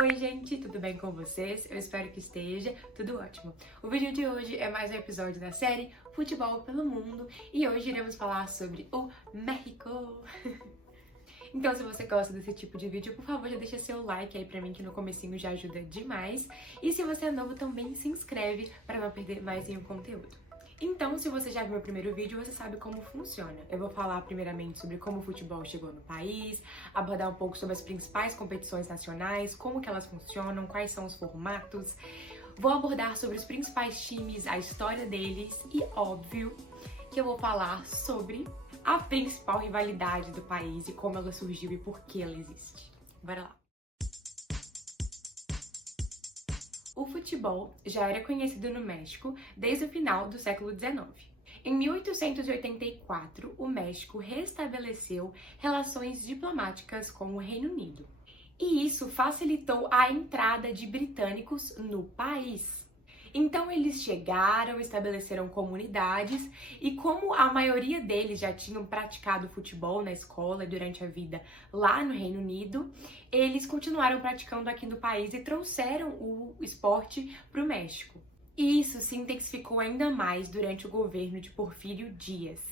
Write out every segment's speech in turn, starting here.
Oi gente, tudo bem com vocês? Eu espero que esteja tudo ótimo. O vídeo de hoje é mais um episódio da série Futebol pelo Mundo e hoje iremos falar sobre o México. Então, se você gosta desse tipo de vídeo, por favor, já deixa seu like aí pra mim, que no comecinho já ajuda demais. E se você é novo também, se inscreve para não perder mais nenhum conteúdo. Então, se você já viu meu primeiro vídeo, você sabe como funciona. Eu vou falar primeiramente sobre como o futebol chegou no país, abordar um pouco sobre as principais competições nacionais, como que elas funcionam, quais são os formatos. Vou abordar sobre os principais times, a história deles e, óbvio, que eu vou falar sobre a principal rivalidade do país e como ela surgiu e por que ela existe. Bora lá! O futebol já era conhecido no México desde o final do século XIX. Em 1884, o México restabeleceu relações diplomáticas com o Reino Unido. E isso facilitou a entrada de britânicos no país. Então eles chegaram, estabeleceram comunidades e como a maioria deles já tinham praticado futebol na escola durante a vida lá no Reino Unido, eles continuaram praticando aqui no país e trouxeram o esporte para o México. E isso se intensificou ainda mais durante o governo de Porfírio Dias,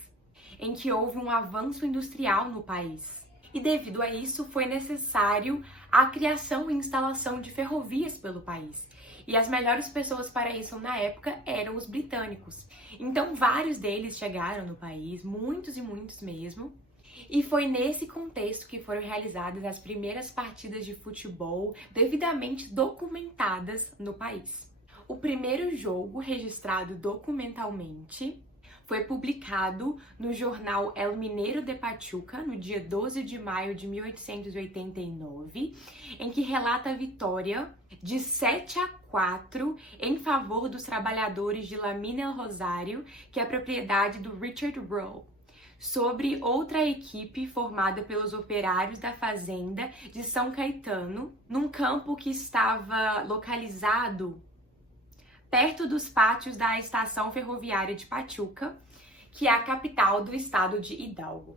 em que houve um avanço industrial no país. E devido a isso foi necessário a criação e instalação de ferrovias pelo país. E as melhores pessoas para isso na época eram os britânicos. Então vários deles chegaram no país, muitos e muitos mesmo. E foi nesse contexto que foram realizadas as primeiras partidas de futebol devidamente documentadas no país. O primeiro jogo registrado documentalmente foi publicado no jornal El Mineiro de Pachuca, no dia 12 de maio de 1889, em que relata a vitória de 7-4 em favor dos trabalhadores de La Mina El Rosario, que é a propriedade do Richard Rowe, sobre outra equipe formada pelos operários da fazenda de São Caetano, num campo que estava localizado perto dos pátios da estação ferroviária de Pachuca, que é a capital do estado de Hidalgo.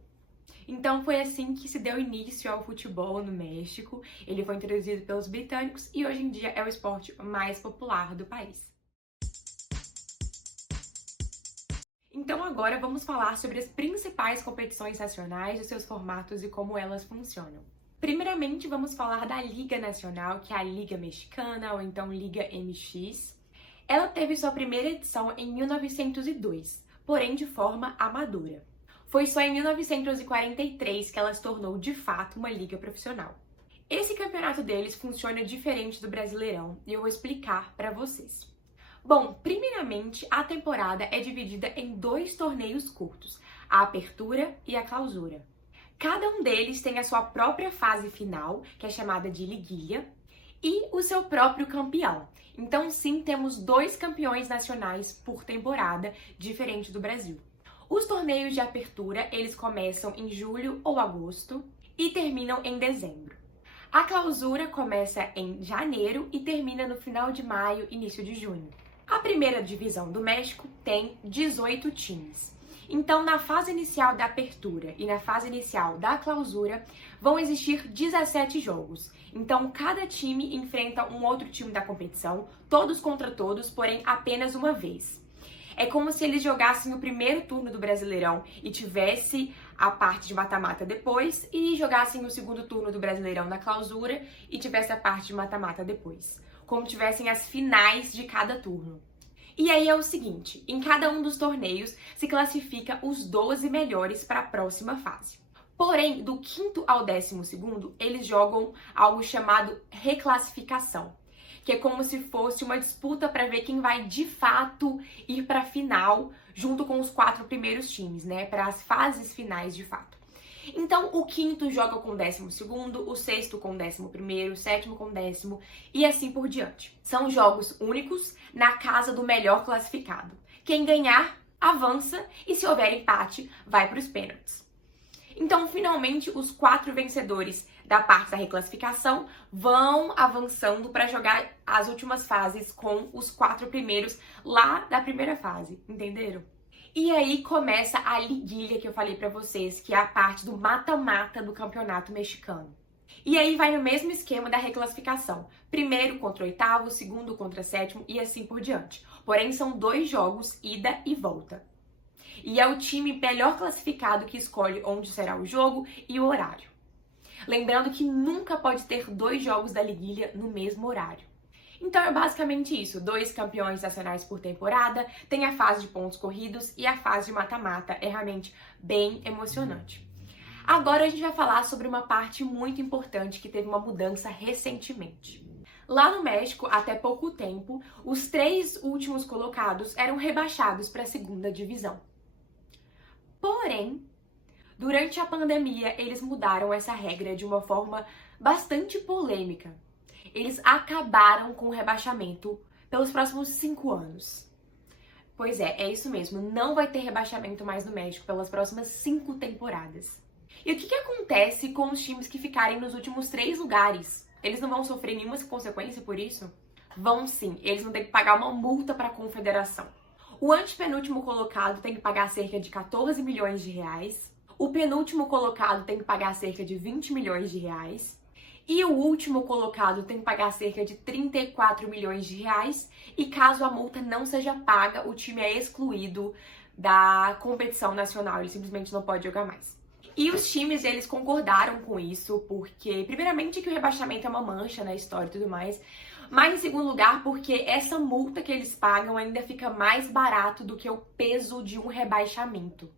Então foi assim que se deu início ao futebol no México. Ele foi introduzido pelos britânicos e hoje em dia é o esporte mais popular do país. Então agora vamos falar sobre as principais competições nacionais, os seus formatos e como elas funcionam. Primeiramente vamos falar da Liga Nacional, que é a Liga Mexicana ou então Liga MX. Ela teve sua primeira edição em 1902, porém de forma amadora. Foi só em 1943 que ela se tornou de fato uma liga profissional. Esse campeonato deles funciona diferente do Brasileirão e eu vou explicar para vocês. Bom, primeiramente a temporada é dividida em dois torneios curtos, a Apertura e a Clausura. Cada um deles tem a sua própria fase final, que é chamada de liguilha, e o seu próprio campeão. Então sim, temos dois campeões nacionais por temporada, diferente do Brasil. Os torneios de apertura, eles começam em julho ou agosto e terminam em dezembro. A clausura começa em janeiro e termina no final de maio, início de junho. A primeira divisão do México tem 18 times. Então, na fase inicial da apertura e na fase inicial da clausura, vão existir 17 jogos. Então, cada time enfrenta um outro time da competição, todos contra todos, porém apenas uma vez. É como se eles jogassem o primeiro turno do Brasileirão e tivesse a parte de mata-mata depois, e jogassem o segundo turno do Brasileirão na clausura e tivesse a parte de mata-mata depois. Como tivessem as finais de cada turno. E aí é o seguinte, em cada um dos torneios se classifica os 12 melhores para a próxima fase. Porém, do 5º ao 12º, eles jogam algo chamado reclassificação, que é como se fosse uma disputa para ver quem vai de fato ir para a final junto com os 4 primeiros times, né, para as fases finais de fato. Então, o 5º joga com o 12º, o 6º com o 11º, o 7º com o 10º e assim por diante. São jogos únicos na casa do melhor classificado. Quem ganhar, avança e se houver empate, vai para os pênaltis. Então, finalmente, os 4 vencedores da parte da reclassificação vão avançando para jogar as últimas fases com os 4 primeiros lá da primeira fase, entenderam? E aí começa a liguilha que eu falei pra vocês, que é a parte do mata-mata do campeonato mexicano. E aí vai no mesmo esquema da reclassificação. Primeiro contra o oitavo, segundo contra sétimo e assim por diante. Porém, são 2 jogos, ida e volta. E é o time melhor classificado que escolhe onde será o jogo e o horário. Lembrando que nunca pode ter 2 jogos da liguilha no mesmo horário. Então é basicamente isso, 2 campeões nacionais por temporada, tem a fase de pontos corridos e a fase de mata-mata, é realmente bem emocionante. Agora a gente vai falar sobre uma parte muito importante que teve uma mudança recentemente. Lá no México, até pouco tempo, os 3 últimos colocados eram rebaixados para a segunda divisão. Porém, durante a pandemia, eles mudaram essa regra de uma forma bastante polêmica. Eles acabaram com o rebaixamento pelos próximos 5 anos. Pois é isso mesmo, não vai ter rebaixamento mais no México pelas próximas 5 temporadas. E o que acontece com os times que ficarem nos últimos 3 lugares? Eles não vão sofrer nenhuma consequência por isso? Vão sim, eles vão ter que pagar uma multa para a confederação. O antepenúltimo colocado tem que pagar cerca de 14 milhões de reais. O penúltimo colocado tem que pagar cerca de 20 milhões de reais. E o último colocado tem que pagar cerca de 34 milhões de reais. E caso a multa não seja paga, o time é excluído da competição nacional. Ele simplesmente não pode jogar mais. E os times, eles concordaram com isso, porque, primeiramente, que o rebaixamento é uma mancha na história e tudo mais, mas, em segundo lugar, porque essa multa que eles pagam ainda fica mais barato do que o peso de um rebaixamento.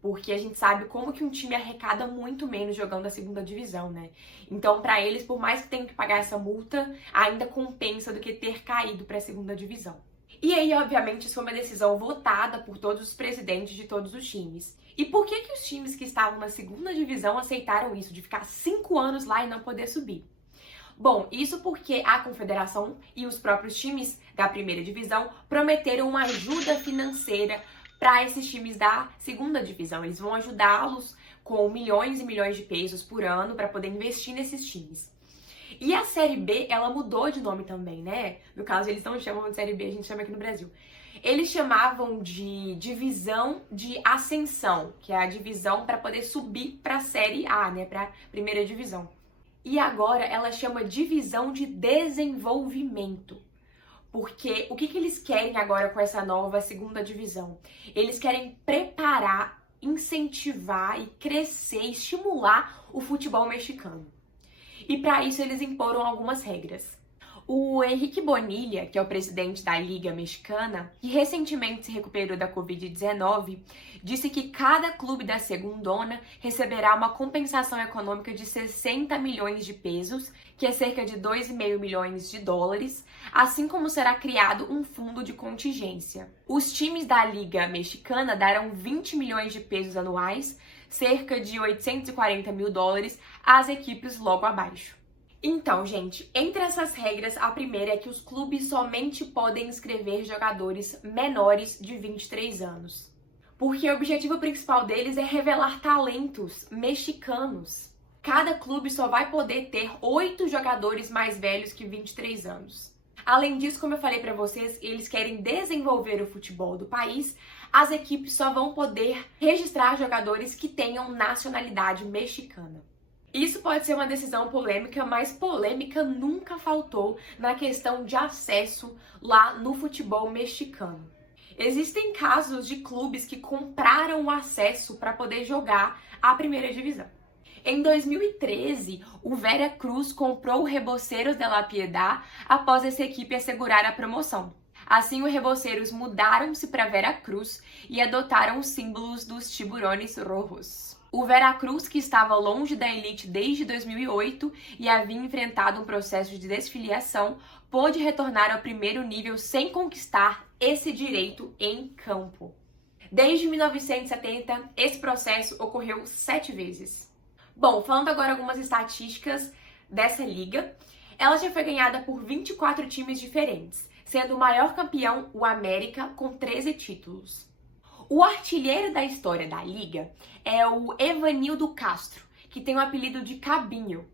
Porque a gente sabe como que um time arrecada muito menos jogando a segunda divisão, né? Então, pra eles, por mais que tenham que pagar essa multa, ainda compensa do que ter caído pra segunda divisão. E aí, obviamente, isso foi uma decisão votada por todos os presidentes de todos os times. E por que os times que estavam na segunda divisão aceitaram isso, de ficar 5 anos lá e não poder subir? Bom, isso porque a confederação e os próprios times da primeira divisão prometeram uma ajuda financeira para esses times da segunda divisão. Eles vão ajudá-los com milhões e milhões de pesos por ano para poder investir nesses times. E a Série B, ela mudou de nome também, né? No caso, eles não chamam de Série B, a gente chama aqui no Brasil. Eles chamavam de divisão de ascensão, que é a divisão para poder subir para a Série A, né? Para a primeira divisão. E agora ela chama divisão de desenvolvimento. Porque o que eles querem agora com essa nova segunda divisão? Eles querem preparar, incentivar e crescer, estimular o futebol mexicano. E para isso eles imporam algumas regras. O Henrique Bonilla, que é o presidente da Liga Mexicana, que recentemente se recuperou da Covid-19, disse que cada clube da segundona receberá uma compensação econômica de 60 milhões de pesos, que é cerca de 2,5 milhões de dólares, assim como será criado um fundo de contingência. Os times da Liga Mexicana darão 20 milhões de pesos anuais, cerca de 840 mil dólares, às equipes logo abaixo. Então, gente, entre essas regras, a primeira é que os clubes somente podem inscrever jogadores menores de 23 anos. Porque o objetivo principal deles é revelar talentos mexicanos. Cada clube só vai poder ter 8 jogadores mais velhos que 23 anos. Além disso, como eu falei pra vocês, eles querem desenvolver o futebol do país. As equipes só vão poder registrar jogadores que tenham nacionalidade mexicana. Isso pode ser uma decisão polêmica, mas polêmica nunca faltou na questão de acesso lá no futebol mexicano. Existem casos de clubes que compraram o acesso para poder jogar a primeira divisão. Em 2013, o Veracruz comprou o Reboceiros de la Piedad após essa equipe assegurar a promoção. Assim, os Reboceiros mudaram-se para Veracruz e adotaram os símbolos dos Tiburones Rojos. O Veracruz, que estava longe da elite desde 2008 e havia enfrentado um processo de desfiliação, pôde retornar ao primeiro nível sem conquistar esse direito em campo. Desde 1970, esse processo ocorreu 7 vezes. Bom, falando agora algumas estatísticas dessa liga, ela já foi ganhada por 24 times diferentes, sendo o maior campeão o América, com 13 títulos. O artilheiro da história da liga é o Evanildo Castro, que tem o apelido de Cabinho,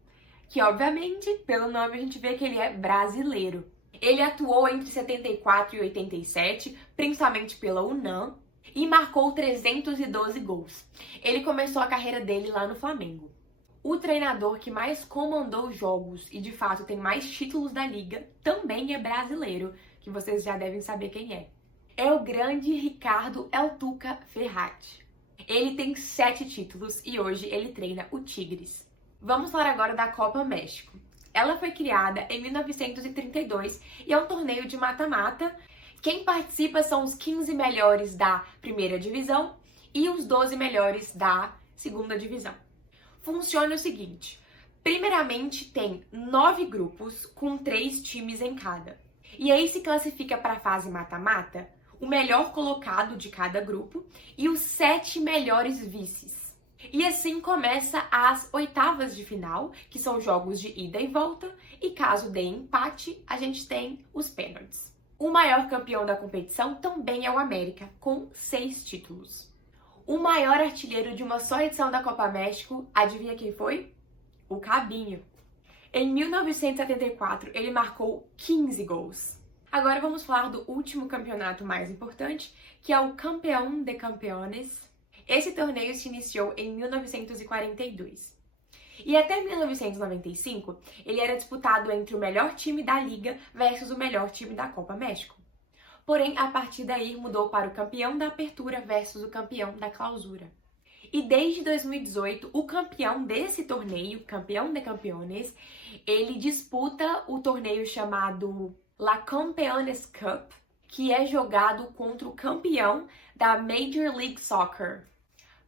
que obviamente, pelo nome a gente vê que ele é brasileiro. Ele atuou entre 74 e 87, principalmente pela UNAM, e marcou 312 gols. Ele começou a carreira dele lá no Flamengo. O treinador que mais comandou jogos e de fato tem mais títulos da liga também é brasileiro, que vocês já devem saber quem é. É o grande Ricardo El Tuca Ferratti. Ele tem 7 títulos e hoje ele treina o Tigres. Vamos falar agora da Copa México. Ela foi criada em 1932 e é um torneio de mata-mata. Quem participa são os 15 melhores da primeira divisão e os 12 melhores da segunda divisão. Funciona o seguinte: primeiramente tem 9 grupos com 3 times em cada. E aí se classifica para a fase mata-mata o melhor colocado de cada grupo e os 7 melhores vices. E assim começa as oitavas de final, que são jogos de ida e volta, e caso dê empate, a gente tem os pênaltis. O maior campeão da competição também é o América, com 6 títulos. O maior artilheiro de uma só edição da Copa México, adivinha quem foi? O Cabinho. Em 1974, ele marcou 15 gols. Agora vamos falar do último campeonato mais importante, que é o Campeón de Campeones. Esse torneio se iniciou em 1942. E até 1995, ele era disputado entre o melhor time da Liga versus o melhor time da Copa México. Porém, a partir daí mudou para o campeão da Apertura versus o campeão da Clausura. E desde 2018, o campeão desse torneio, Campeón de Campeones, ele disputa o torneio chamado La Campeones Cup, que é jogado contra o campeão da Major League Soccer,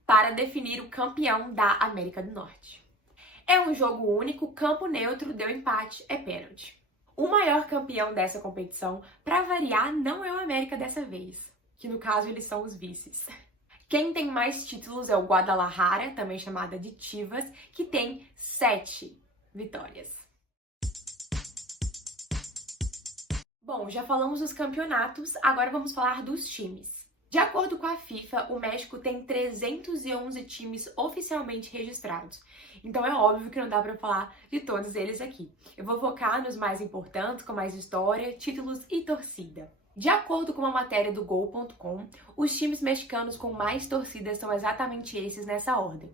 para definir o campeão da América do Norte. É um jogo único, campo neutro, deu empate, é pênalti. O maior campeão dessa competição, para variar, não é o América dessa vez, que no caso eles são os vices. Quem tem mais títulos é o Guadalajara, também chamada de Chivas, que tem 7 vitórias. Bom, já falamos dos campeonatos, agora vamos falar dos times. De acordo com a FIFA, o México tem 311 times oficialmente registrados. Então é óbvio que não dá para falar de todos eles aqui. Eu vou focar nos mais importantes, com mais história, títulos e torcida. De acordo com uma matéria do Gol.com, os times mexicanos com mais torcidas são exatamente esses nessa ordem.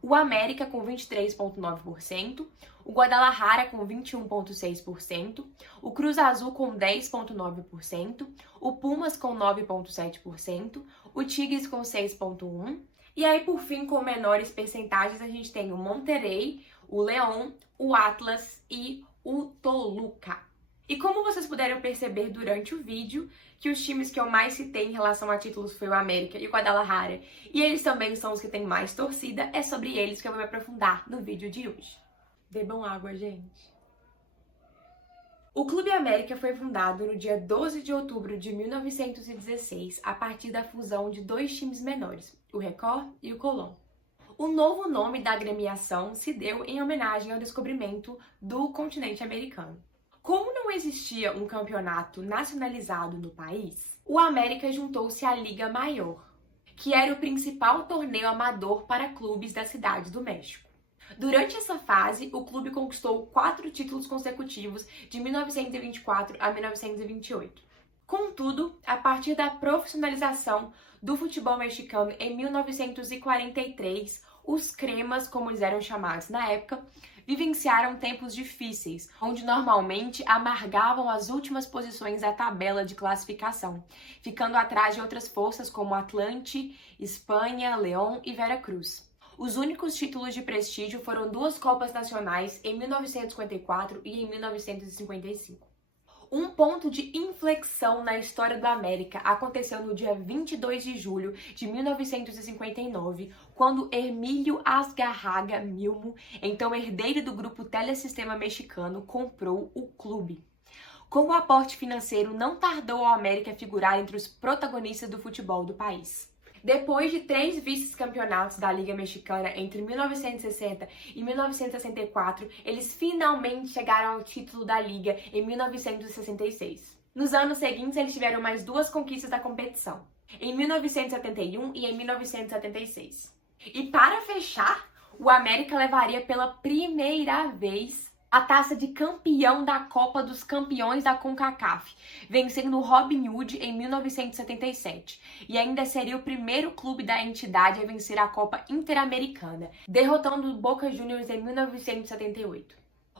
O América com 23,9%, o Guadalajara com 21,6%, o Cruz Azul com 10,9%, o Pumas com 9,7%, o Tigres com 6,1%, e aí por fim, com menores percentagens, a gente tem o Monterrey, o León, o Atlas e o Toluca. E como vocês puderam perceber durante o vídeo, que os times que eu mais citei em relação a títulos foi o América e o Guadalajara, e eles também são os que têm mais torcida, é sobre eles que eu vou me aprofundar no vídeo de hoje. Bebam água, gente. O Clube América foi fundado no dia 12 de outubro de 1916, a partir da fusão de 2 times menores, o Record e o Colón. O novo nome da agremiação se deu em homenagem ao descobrimento do continente americano. Como não existia um campeonato nacionalizado no país, o América juntou-se à Liga Maior, que era o principal torneio amador para clubes da cidade do México. Durante essa fase, o clube conquistou 4 títulos consecutivos de 1924 a 1928. Contudo, a partir da profissionalização do futebol mexicano em 1943, os cremas, como eles eram chamados na época, vivenciaram tempos difíceis, onde normalmente amargavam as últimas posições da tabela de classificação, ficando atrás de outras forças como Atlante, Espanha, León e Veracruz. Os únicos títulos de prestígio foram 2 Copas Nacionais em 1954 e em 1955. Um ponto de inflexão na história do América aconteceu no dia 22 de julho de 1959, quando Hermílio Azcárraga Milmo, então herdeiro do grupo Telesistema Mexicano, comprou o clube. Com o aporte financeiro, não tardou ao América figurar entre os protagonistas do futebol do país. Depois de 3 vice-campeonatos da Liga Mexicana entre 1960 e 1964, eles finalmente chegaram ao título da Liga em 1966. Nos anos seguintes, eles tiveram mais 2 conquistas da competição, em 1971 e em 1976. E para fechar, o América levaria pela primeira vez a taça de campeão da Copa dos Campeões da CONCACAF, vencendo o Robin Hood em 1977, e ainda seria o primeiro clube da entidade a vencer a Copa Interamericana, derrotando o Boca Juniors em 1978.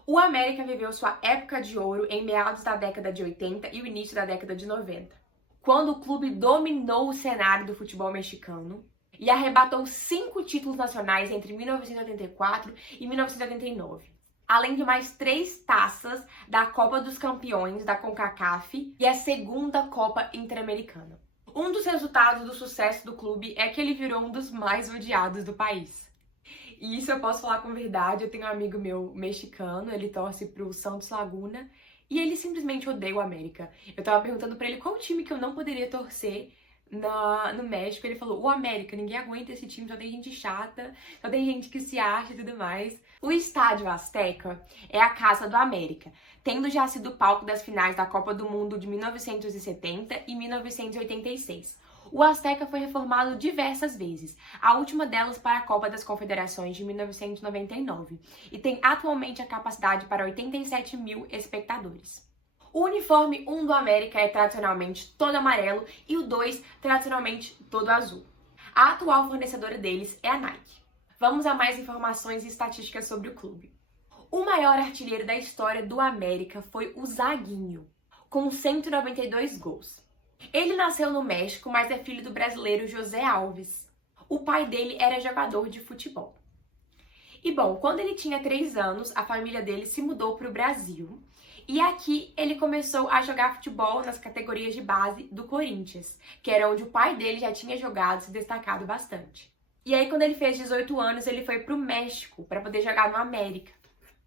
O América viveu sua época de ouro em meados da década de 80 e o início da década de 90, quando o clube dominou o cenário do futebol mexicano e arrebatou 5 títulos nacionais entre 1984 e 1989. Além de mais 3 taças da Copa dos Campeões da CONCACAF e a segunda Copa Interamericana. Um dos resultados do sucesso do clube é que ele virou um dos mais odiados do país. E isso eu posso falar com verdade. Eu tenho um amigo meu mexicano, ele torce pro Santos Laguna e ele simplesmente odeia o América. Eu tava perguntando pra ele qual time que eu não poderia torcer no México. Ele falou, o América, ninguém aguenta esse time, só tem gente chata, só tem gente que se acha e tudo mais. O Estádio Azteca é a casa do América, tendo já sido palco das finais da Copa do Mundo de 1970 e 1986. O Azteca foi reformado diversas vezes, a última delas para a Copa das Confederações de 1999, e tem atualmente a capacidade para 87 mil espectadores. O uniforme 1 do América é tradicionalmente todo amarelo e o 2 tradicionalmente todo azul. A atual fornecedora deles é a Nike. Vamos a mais informações e estatísticas sobre o clube. O maior artilheiro da história do América foi o Zaguinho, com 192 gols. Ele nasceu no México, mas é filho do brasileiro José Alves. O pai dele era jogador de futebol. E bom, quando ele tinha 3 anos, a família dele se mudou para o Brasil. E aqui ele começou a jogar futebol nas categorias de base do Corinthians, que era onde o pai dele já tinha jogado e se destacado bastante. E aí, quando ele fez 18 anos, ele foi pro México para poder jogar no América.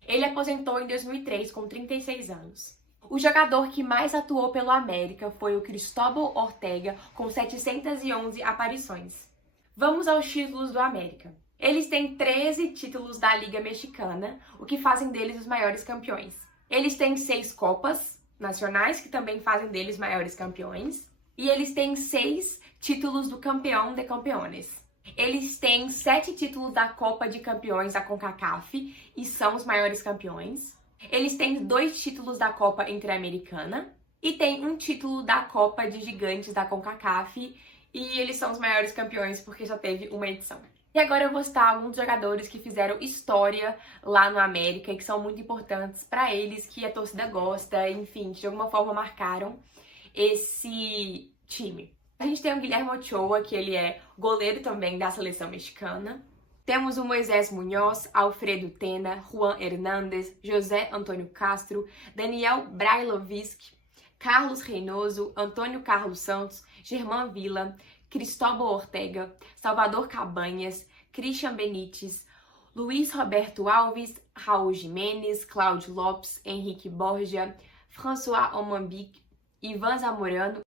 Ele aposentou em 2003 com 36 anos. O jogador que mais atuou pelo América foi o Cristóbal Ortega, com 711 aparições. Vamos aos títulos do América. Eles têm 13 títulos da Liga Mexicana, o que fazem deles os maiores campeões. Eles têm 6 Copas nacionais, que também fazem deles maiores campeões. E eles têm 6 títulos do Campeão de Campeones. Eles têm 7 títulos da Copa de Campeões da CONCACAF e são os maiores campeões. Eles têm 2 títulos da Copa Interamericana e tem um título da Copa de Gigantes da CONCACAF e eles são os maiores campeões porque só teve uma edição. E agora eu vou citar alguns jogadores que fizeram história lá no América e que são muito importantes para eles, que a torcida gosta, enfim, que de alguma forma marcaram esse time. A gente tem o Guilherme Ochoa, que ele é goleiro também da seleção mexicana. Temos o Moisés Muñoz, Alfredo Tena, Juan Hernández, José Antônio Castro, Daniel Brailovsky, Carlos Reynoso, Antônio Carlos Santos, Germán Villa, Cristóbal Ortega, Salvador Cabanhas, Christian Benítez, Luiz Roberto Alves, Raul Jiménez, Cláudio Lopes, Henrique Borja, François Omambique, Ivan Zamorano.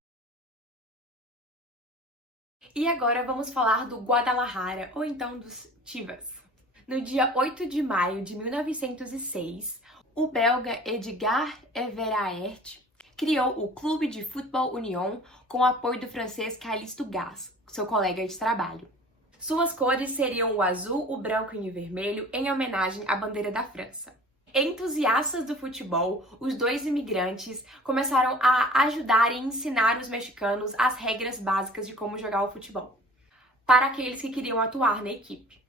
E agora vamos falar do Guadalajara, ou então dos Chivas. No dia 8 de maio de 1906, o belga Edgar Everaert criou o Clube de Futebol Union com o apoio do francês Calixto Gas, seu colega de trabalho. Suas cores seriam o azul, o branco e o vermelho, em homenagem à bandeira da França. Entusiastas do futebol, os 2 imigrantes começaram a ajudar e ensinar os mexicanos as regras básicas de como jogar o futebol, para aqueles que queriam atuar na equipe.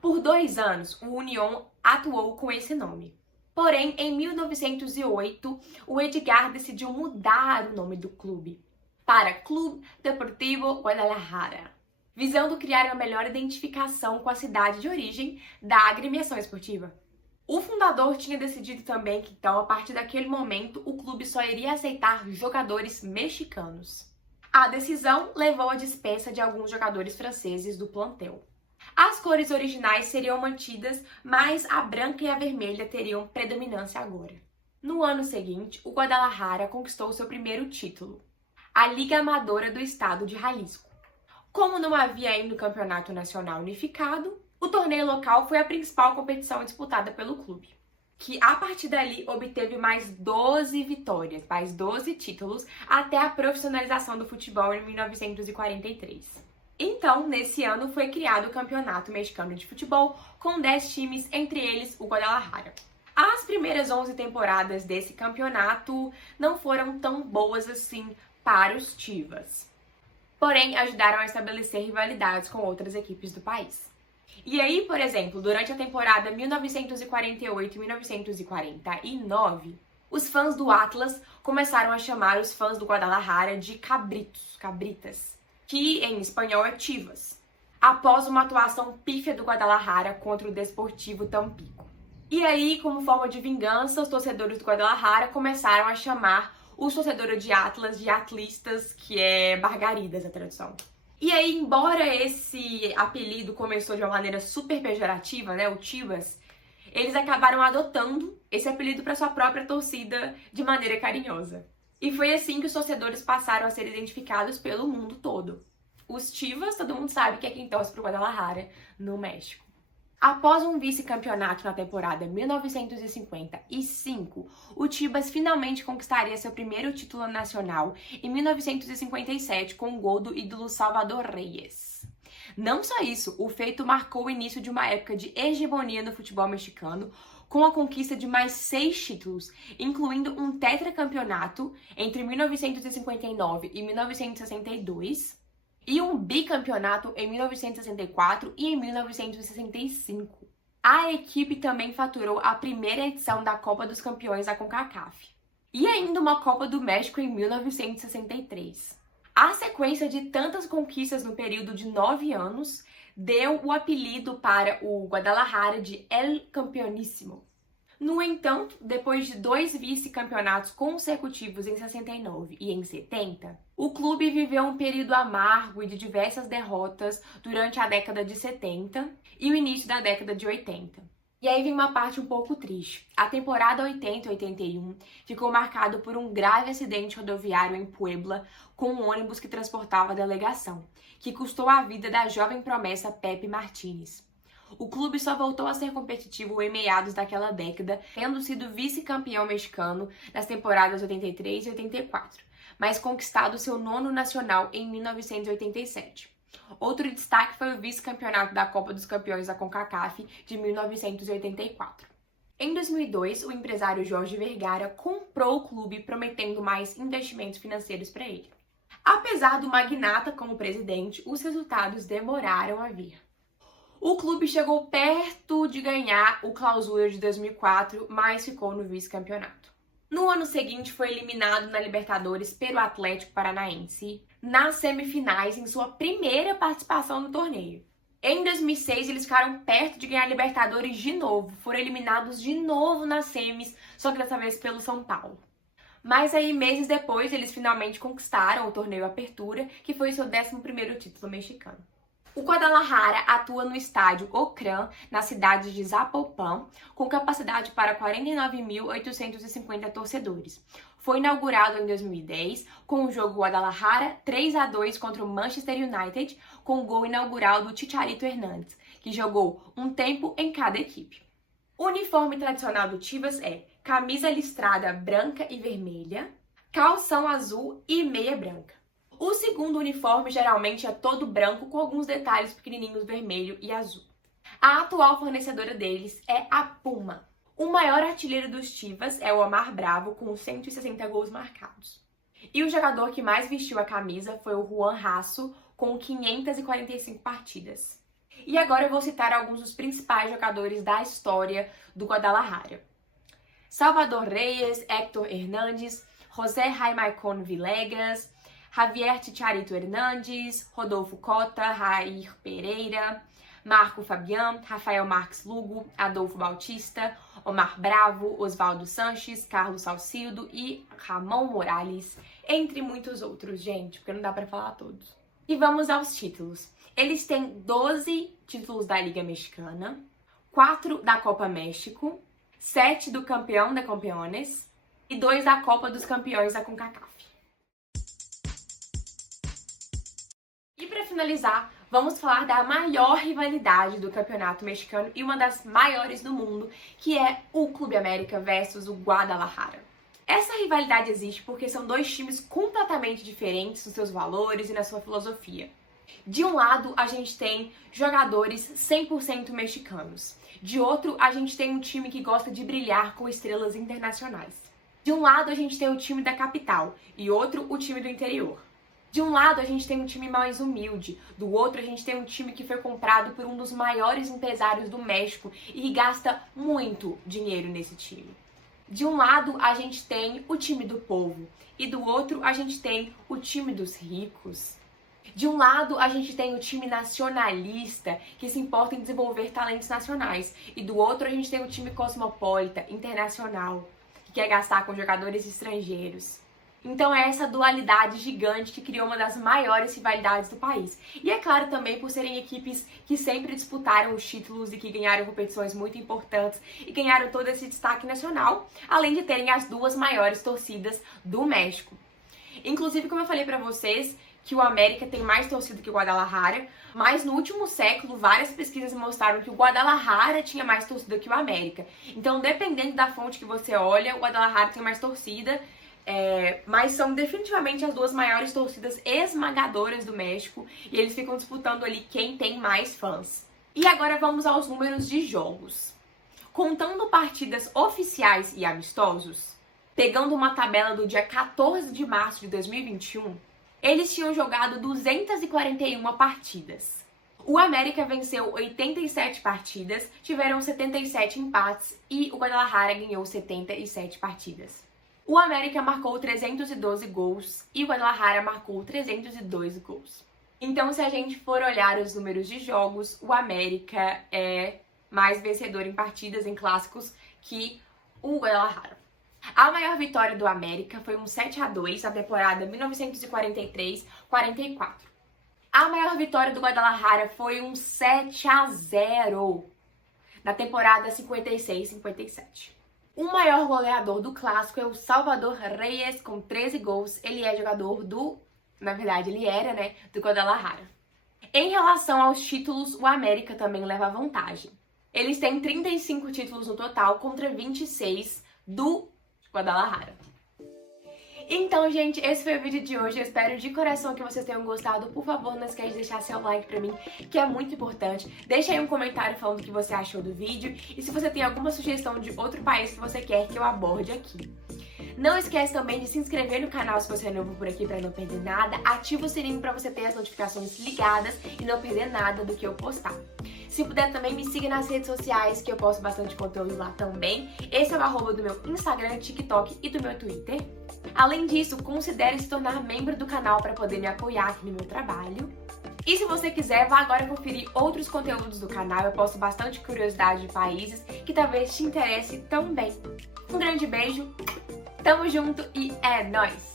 Por 2 anos, o Unión atuou com esse nome. Porém, em 1908, o Edgar decidiu mudar o nome do clube para Club Deportivo Guadalajara, visando criar uma melhor identificação com a cidade de origem da agremiação esportiva. O fundador tinha decidido também que, então, a partir daquele momento, o clube só iria aceitar jogadores mexicanos. A decisão levou à dispensa de alguns jogadores franceses do plantel. As cores originais seriam mantidas, mas a branca e a vermelha teriam predominância agora. No ano seguinte, o Guadalajara conquistou seu primeiro título, a Liga Amadora do Estado de Jalisco. Como não havia ainda o Campeonato Nacional unificado, o torneio local foi a principal competição disputada pelo clube, que a partir dali obteve mais 12 vitórias, mais 12 títulos, até a profissionalização do futebol em 1943. Então, nesse ano, foi criado o Campeonato Mexicano de Futebol, com 10 times, entre eles o Guadalajara. As primeiras 11 temporadas desse campeonato não foram tão boas assim para os Chivas, porém ajudaram a estabelecer rivalidades com outras equipes do país. E aí, por exemplo, durante a temporada 1948 e 1949, os fãs do Atlas começaram a chamar os fãs do Guadalajara de cabritos, cabritas, que em espanhol é Chivas, após uma atuação pífia do Guadalajara contra o Desportivo Tampico. E aí, como forma de vingança, os torcedores do Guadalajara começaram a chamar os torcedores de Atlas de atlistas, que é bargaridas a tradução. E aí, embora esse apelido começou de uma maneira super pejorativa, né, o Chivas, eles acabaram adotando esse apelido para sua própria torcida de maneira carinhosa. E foi assim que os torcedores passaram a ser identificados pelo mundo todo. Os Chivas, todo mundo sabe que é quem torce pro Guadalajara, no México. Após um vice-campeonato na temporada 1955, o Chivas finalmente conquistaria seu primeiro título nacional em 1957 com o gol do ídolo Salvador Reyes. Não só isso, o feito marcou o início de uma época de hegemonia no futebol mexicano, com a conquista de mais 6 títulos, incluindo um tetracampeonato entre 1959 e 1962, e um bicampeonato em 1964 e em 1965. A equipe também faturou a primeira edição da Copa dos Campeões da CONCACAF. E ainda uma Copa do México em 1963. A sequência de tantas conquistas no período de 9 anos deu o apelido para o Guadalajara de El Campeonísimo. No entanto, depois de 2 vice-campeonatos consecutivos em 69 e em 70, o clube viveu um período amargo e de diversas derrotas durante a década de 70 e o início da década de 80. E aí vem uma parte um pouco triste. A temporada 80 e 81 ficou marcado por um grave acidente rodoviário em Puebla com um ônibus que transportava a delegação, que custou a vida da jovem promessa Pepe Martínez. O clube só voltou a ser competitivo em meados daquela década, tendo sido vice-campeão mexicano nas temporadas 83 e 84, mas conquistado seu 9º nacional em 1987. Outro destaque foi o vice-campeonato da Copa dos Campeões da CONCACAF de 1984. Em 2002, o empresário Jorge Vergara comprou o clube, prometendo mais investimentos financeiros para ele. Apesar do magnata como presidente, os resultados demoraram a vir. O clube chegou perto de ganhar o Clausura de 2004, mas ficou no vice-campeonato. No ano seguinte, foi eliminado na Libertadores pelo Atlético Paranaense, nas semifinais, em sua primeira participação no torneio. Em 2006, eles ficaram perto de ganhar a Libertadores de novo, foram eliminados de novo nas semis, só que dessa vez pelo São Paulo. Mas aí, meses depois, eles finalmente conquistaram o torneio Apertura, que foi seu 11º título mexicano. O Guadalajara atua no estádio Ocran, na cidade de Zapopan, com capacidade para 49.850 torcedores. Foi inaugurado em 2010 com o jogo Guadalajara 3-2 contra o Manchester United, com o gol inaugural do Chicharito Hernández, que jogou um tempo em cada equipe. O uniforme tradicional do Chivas é camisa listrada branca e vermelha, calção azul e meia branca. O segundo uniforme geralmente é todo branco com alguns detalhes pequenininhos vermelho e azul. A atual fornecedora deles é a Puma. O maior artilheiro dos Chivas é o Omar Bravo, com 160 gols marcados. E o jogador que mais vestiu a camisa foi o Juan Rasso, com 545 partidas. E agora eu vou citar alguns dos principais jogadores da história do Guadalajara. Salvador Reyes, Héctor Hernández, José Raimaicon Villegas, Javier Chicharito Hernández, Rodolfo Cota, Jair Pereira, Marco Fabián, Rafael Marques Lugo, Adolfo Bautista, Omar Bravo, Osvaldo Sanches, Carlos Salcido e Ramon Morales, entre muitos outros, gente, porque não dá pra falar todos. E vamos aos títulos. Eles têm 12 títulos da Liga Mexicana, 4 da Copa México, 7 do Campeão de Campeones e 2 da Copa dos Campeões da CONCACAF. E para finalizar, vamos falar da maior rivalidade do Campeonato Mexicano e uma das maiores do mundo, que é o Clube América versus o Guadalajara. Essa rivalidade existe porque são dois times completamente diferentes nos seus valores e na sua filosofia. De um lado, a gente tem jogadores 100% mexicanos. De outro, a gente tem um time que gosta de brilhar com estrelas internacionais. De um lado, a gente tem o time da capital e outro, o time do interior. De um lado, a gente tem um time mais humilde. Do outro, a gente tem um time que foi comprado por um dos maiores empresários do México e que gasta muito dinheiro nesse time. De um lado, a gente tem o time do povo e do outro, a gente tem o time dos ricos. De um lado, a gente tem o time nacionalista, que se importa em desenvolver talentos nacionais. E do outro, a gente tem o time cosmopolita, internacional, que quer gastar com jogadores estrangeiros. Então é essa dualidade gigante que criou uma das maiores rivalidades do país. E é claro também por serem equipes que sempre disputaram os títulos e que ganharam competições muito importantes e ganharam todo esse destaque nacional, além de terem as duas maiores torcidas do México. Inclusive, como eu falei pra vocês, que o América tem mais torcida que o Guadalajara, mas no último século várias pesquisas mostraram que o Guadalajara tinha mais torcida que o América. Então, dependendo da fonte que você olha, o Guadalajara tem mais torcida, mas são definitivamente as duas maiores torcidas esmagadoras do México e eles ficam disputando ali quem tem mais fãs. E agora vamos aos números de jogos. Contando partidas oficiais e amistosos, pegando uma tabela do dia 14 de março de 2021, eles tinham jogado 241 partidas. O América venceu 87 partidas, tiveram 77 empates e o Guadalajara ganhou 77 partidas. O América marcou 312 gols e o Guadalajara marcou 302 gols. Então, se a gente for olhar os números de jogos, o América é mais vencedor em partidas, em clássicos, que o Guadalajara. A maior vitória do América foi um 7-2 na temporada 1943-44. A maior vitória do Guadalajara foi um 7-0 na temporada 56-57. O maior goleador do clássico é o Salvador Reyes, com 13 gols. Ele é jogador do... Na verdade, ele era, né? Do Guadalajara. Em relação aos títulos, o América também leva vantagem. Eles têm 35 títulos no total contra 26 do Guadalajara. Então, gente, esse foi o vídeo de hoje. Eu espero de coração que vocês tenham gostado. Por favor, não esquece de deixar seu like pra mim, que é muito importante. Deixa aí um comentário falando o que você achou do vídeo e se você tem alguma sugestão de outro país que você quer que eu aborde aqui. Não esquece também de se inscrever no canal se você é novo por aqui pra não perder nada. Ativa o sininho pra você ter as notificações ligadas e não perder nada do que eu postar. Se puder também me siga nas redes sociais, que eu posto bastante conteúdo lá também. Esse é o arroba do meu Instagram, TikTok e do meu Twitter. Além disso, considere se tornar membro do canal para poder me apoiar aqui no meu trabalho. E se você quiser, vá agora conferir outros conteúdos do canal. Eu posto bastante curiosidade de países que talvez te interesse também. Um grande beijo, tamo junto e é nóis!